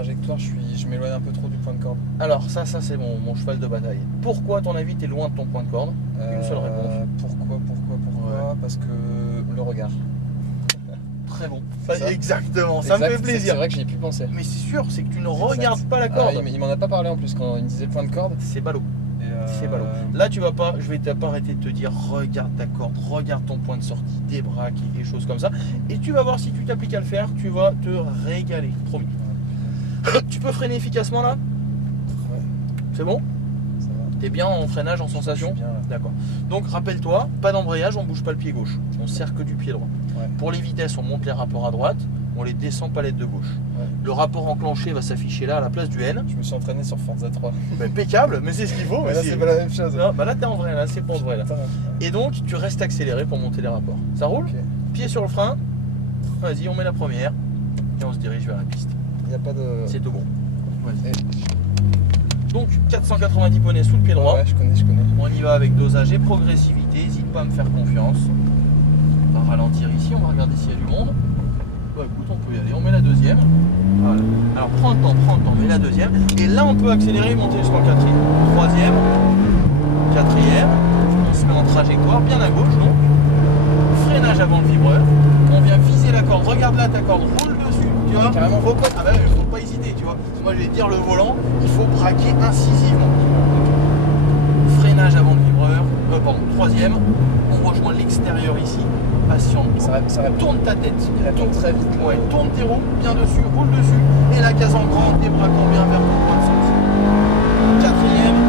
Trajectoire, je m'éloigne un peu trop du point de corde. Alors ça c'est mon cheval de bataille. Pourquoi à ton avis t'es loin de ton point de corde? Une seule réponse. Pourquoi Ouais. Parce que le regard. Très bon. Ça Exactement, ça me fait plaisir. C'est vrai que j'y ai plus pensé. Mais c'est sûr, c'est que tu ne regardes pas la corde. Il m'en a pas parlé en plus quand il me disait le point de corde. C'est ballot. C'est ballot. Là tu vas pas, je vais pas arrêter de te dire regarde ta corde, regarde ton point de sortie, débraque et choses comme ça. Et tu vas voir si tu t'appliques à le faire, tu vas te régaler. Promis. Tu peux freiner efficacement là? Ouais. C'est bon? Ça va. T'es bien en freinage, en sensation? Bien là. D'accord. Donc rappelle-toi, pas d'embrayage, on bouge pas le pied gauche. On sert que du pied droit. Ouais. Pour les vitesses, on monte les rapports à droite, on les descend palette de gauche. Ouais. Le rapport enclenché va s'afficher là à la place du N. Je me suis entraîné sur Forza 3. Impeccable, mais c'est ce qu'il faut. Mais là c'est pas la même chose. Non, bah là t'es en vrai, là c'est pour de vrai là. Putain. Et donc tu restes accéléré pour monter les rapports. Ça roule? Ok. Pied sur le frein. Vas-y, on met la première et on se dirige vers la piste. Il n'y a pas de. C'est tout bon. Vas-y. Et- Donc 490 poneys sous le pied droit. Ouais, je connais. On y va avec dosage et progressivité. N'hésite pas à me faire confiance. On va ralentir ici, on va regarder s'il y a du monde. Bah écoute, on peut y aller. On met la deuxième. Voilà. Alors prends le temps, mets la deuxième. Et là on peut accélérer et monter jusqu'en quatrième. Troisième, quatrième. On se met en trajectoire, bien à gauche donc. Freinage avant le vibreur. On vient viser la corde. Regarde là ta corde, roule dessus. Tu vois, carrément. faut pas, faut pas hésiter, tu vois. Moi je vais te dire le volant, il faut braquer incisivement. Freinage avant le vibreur. Pardon, troisième. On rejoint l'extérieur ici. Patiente. Ça répond. Tourne ta tête. Il répond très vite. Ouais, tourne tes roues, bien dessus, roule dessus. Et la case en grand, débraquant bien vers ton point de sortie. Quatrième.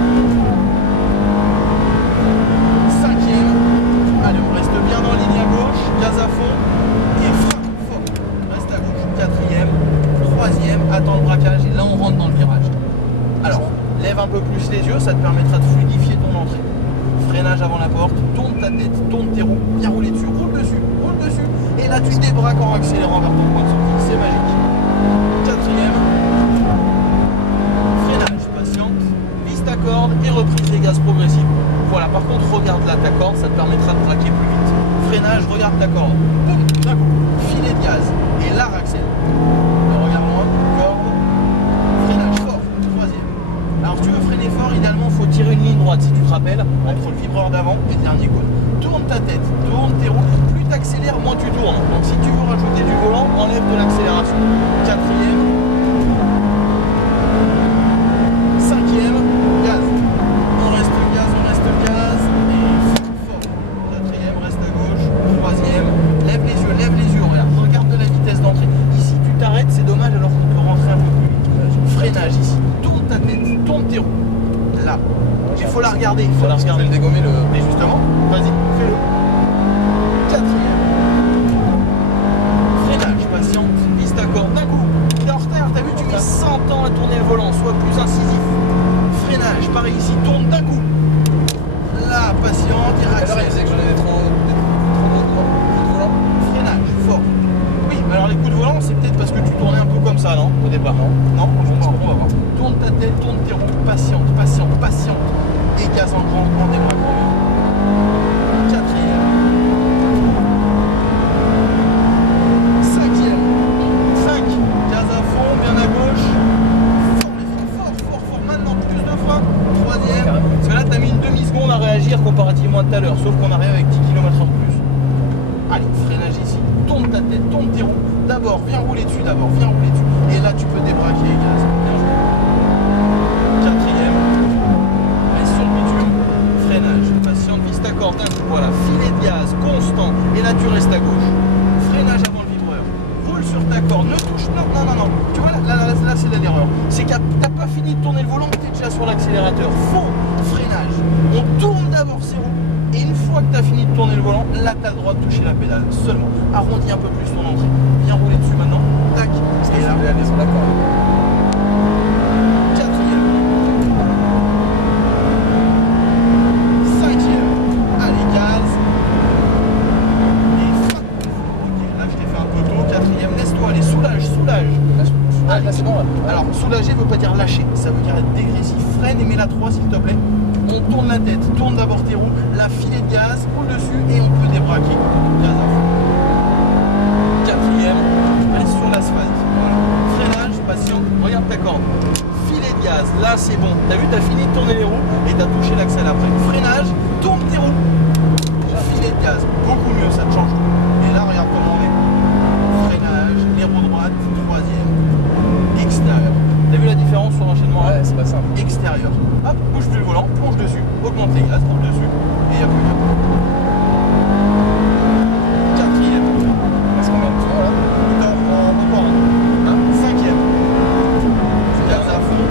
Cinquième. Allez, on reste bien dans la ligne à gauche. Gaz à fond. Et frappe fort. Reste à gauche. Quatrième. Troisième. Attends le braquage. Et là, on rentre dans le virage. Alors, lève un peu plus les yeux. Ça te permettra de fluidifier ton entrée. Freinage avant la porte, tourne ta tête, tourne tes roues, bien rouler dessus, roule dessus, et là tu débraques en accélérant vers ton point de sortie, c'est magique. Quatrième, freinage, patiente, vise ta corde et reprise des gaz progressifs. Voilà, par contre regarde là ta corde, ça te permettra de braquer plus vite. Freinage, regarde ta corde, boum, d'un coup, filet de gaz, et là accélère. Regarde-moi, corde, freinage fort, troisième. Alors si tu veux freiner fort, idéalement il faut tirer une ligne droite, si tu te rappelles, entre le vibreur d'avant et le dernier cône. Tourne ta tête, tourne tes roues, plus tu accélères, moins tu tournes. Donc si tu veux rajouter du volant, enlève de l'accélération. Quatrième, cinquième, gaz. On reste gaz, et fort. Quatrième, reste à gauche. Troisième, lève les yeux, regarde de la vitesse d'entrée. Ici tu t'arrêtes, c'est dommage alors qu'on peut rentrer un peu plus vite. Freinage ici, tourne ta tête, tourne tes roues. Là, il faut la regarder, Je vais le dégommer le. Mais justement, vas-y, fais-le. Quatrième. Freinage, patiente, vise ta corde d'un coup. T'es en retard, t'as vu, tu mets 100 ans à tourner le volant, sois plus incisif. Freinage, pareil ici, tourne d'un coup. Là, patiente, et Alors il accélère. disait que j'en avais trop de volant. Freinage, fort. Oui, mais alors les coups de volant, c'est peut-être parce que tu tournais un peu comme ça, non? Au départ, non? Non, on va voir. Tourne ta tête, tourne tes roues, patiente. Et gaz en grand, en débraquant bien. Quatrième. Cinquième. 5. Gaz à fond, bien à gauche. Fort les freins, fort. Maintenant, plus de freins. Troisième. Parce que là, tu as mis une demi-seconde à réagir comparativement à tout à l'heure. Sauf qu'on arrive avec 10 km/h de plus. Allez, freinage ici. Tourne ta tête, tourne tes roues. D'abord, viens rouler dessus. Et là, tu peux débraquer les gaz. Bien joué. Quatrième. Reste sur le bitume. Freinage. Patiente, vise ta corde. Voilà, filet de gaz constant. Et là, tu restes à gauche. Freinage avant le vibreur. Roule sur ta corde. Ne touche. Non. Tu vois, là c'est là l'erreur. C'est que t'as pas fini de tourner le volant, tu es déjà sur l'accélérateur. Faux. Freinage. On tourne d'abord ses roues. Et une fois que tu as fini de tourner le volant, là tu as le droit de toucher la pédale seulement. Arrondis un peu plus ton entrée. Viens rouler dessus maintenant. Tac. Et là, aller sur la corde. quatrième. Cinquième. Allez, gaz. Et frappe. Ok, là je t'ai fait un peu tôt. Quatrième. Laisse-toi aller. Soulage. Là c'est bon là. Alors, soulager veut pas dire lâcher, ça veut dire être dégressif. Freine et mets la 3 s'il te plaît. On tourne la tête, tourne d'abord tes roues, la filet de gaz, roule dessus et on peut débraquer. Gaz à fond. Quatrième, reste sur l'asphalte. Voilà. Freinage, patient, regarde ta corde. Filet de gaz, là c'est bon. T'as vu, t'as fini de tourner les roues et t'as touché l'axel après. Freinage, tourne tes roues. Filet de gaz, beaucoup mieux, ça te change tout. Et là, regarde comment on est. Freinage, les roues droite, troisième, extérieur. T'as vu la différence sur l'enchaînement? Ouais, c'est pas simple. Extérieur. Hop, bouge plus le volant, plonge dessus, augmente les gaz, roule dessus, et il n'y a plus rien. Quatrième. Est-ce qu'on met un tour là? Encore un. Cinquième. Gaz à fond.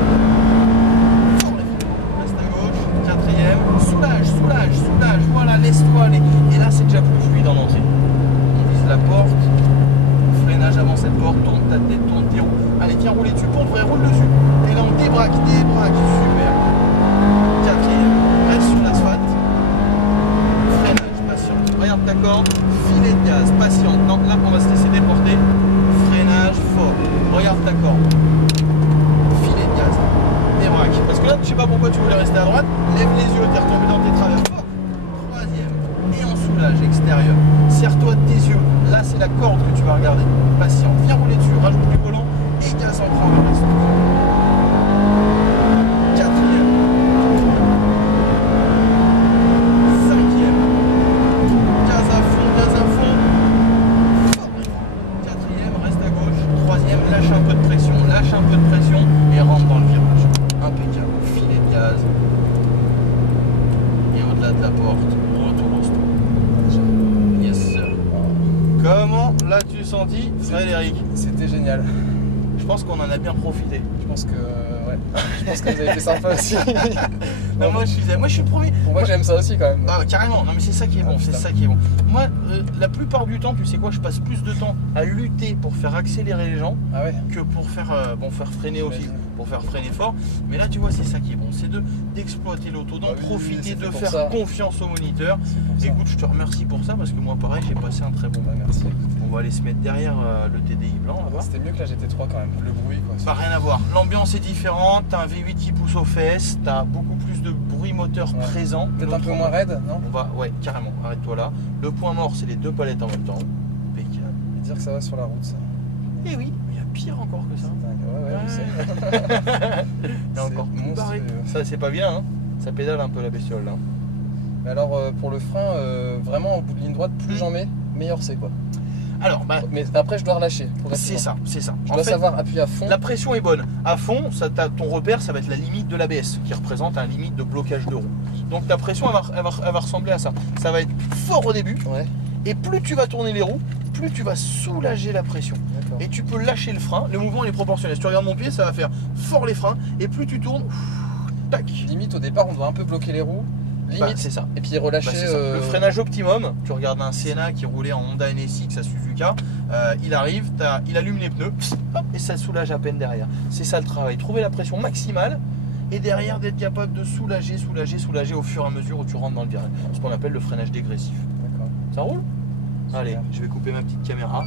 Reste à gauche. Quatrième. Soulage, soulage, soulage. Voilà, laisse-toi aller. Et là, c'est déjà plus fluide en entrée. On vise la porte. Freinage avant cette porte. Tourne ta tête, tourne tes roues. Allez, tiens, roulez dessus. Pour vrai, roule dessus. Et là, on débraque, débraque. Super. Quatrième. Reste sur l'asphalte. Freinage, patiente. Regarde ta corde. Filet de gaz, patiente. Non, là, on va se laisser déporter. Freinage fort. Regarde ta corde. Filet de gaz. Débraque. Parce que là, je sais pas pourquoi tu voulais rester à droite. Lève les yeux, t'es retombé dans tes travers. Fort. Troisième. Et en soulage extérieur. Serre-toi de tes yeux. Là, c'est la corde que tu vas regarder. Patient. Viens rouler dessus. Rajoute du volant. Et gaz en train vers les quatrième. Cinquième. Gaz à fond, gaz à fond. Quatrième, reste à gauche. Troisième, lâche un peu de pression, lâche un peu de pression et rentre dans le virage. Impeccable. Filet de gaz. Et au-delà de la porte, retour au stop. Yes sir. Comment l'as-tu senti, Frédéric? C'était génial. Je pense qu'on en a bien profité. Je pense que ouais. Je pense que vous avez fait sympa aussi. Non, moi je suis le premier. Pour moi j'aime ça aussi quand même. Ah, carrément, non mais c'est ça qui est bon, c'est ça qui est bon. Moi, la plupart du temps, tu sais quoi, je passe plus de temps à lutter pour faire accélérer les gens Ah ouais. que pour faire, faire freiner aussi, J'imagine. pour faire freiner fort. Mais là, tu vois, c'est ça qui est bon, c'est d'exploiter l'auto, d'en Ah oui, profiter, c'est de fait pour faire ça. confiance au moniteur. C'est pour ça. Écoute, je te remercie pour ça parce que moi, pareil, j'ai passé un très bon Bah, moment. merci. On va aller se mettre derrière le TDI blanc là-bas. C'était mieux que la GT3 quand même. Le bruit quoi. Pas rien à voir. L'ambiance est différente, t'as un V8 qui pousse aux fesses, t'as beaucoup plus de bruit moteur Ouais. présent. Peut-être un peu moins raide, non? On va, ouais, carrément, arrête-toi là. Le point mort, c'est les deux palettes en même temps. Impeccable. Et dire que ça va sur la route ça. Eh oui, il y a pire encore que ça. Ouais, je sais. Il y a encore plus barré. Ça, c'est pas bien, hein. Ça pédale un peu la bestiole là. Mais alors pour le frein, vraiment au bout de ligne droite, plus j'en mets, meilleur c'est quoi. Alors, bah, Mais après je dois relâcher. c'est ça, c'est ça. Je En dois fait, savoir appuyer à fond. la pression est bonne. À fond, ça, ton repère, ça va être la limite de l'ABS, qui représente un limite de blocage de roue. Donc ta pression, elle va ressembler à ça. Ça va être fort au début, Ouais, et plus tu vas tourner les roues, plus tu vas soulager la pression. d'accord. Et tu peux lâcher le frein, le mouvement il est proportionnel. Si tu regardes mon pied, ça va faire fort les freins, et plus tu tournes, tac. Limite au départ on doit un peu bloquer les roues. Bah, Limite. c'est ça. Et puis relâcher. Bah, c'est ça. Le freinage optimum, tu regardes un Sienna qui roulait en Honda NSX à Suzuka, il arrive, il allume les pneus, hop, et ça soulage à peine derrière. C'est ça le travail, trouver la pression maximale et derrière d'être capable de soulager, soulager, soulager au fur et à mesure où tu rentres dans le virage. Ce qu'on appelle le freinage dégressif. D'accord. Ça roule? Super. Allez, je vais couper ma petite caméra.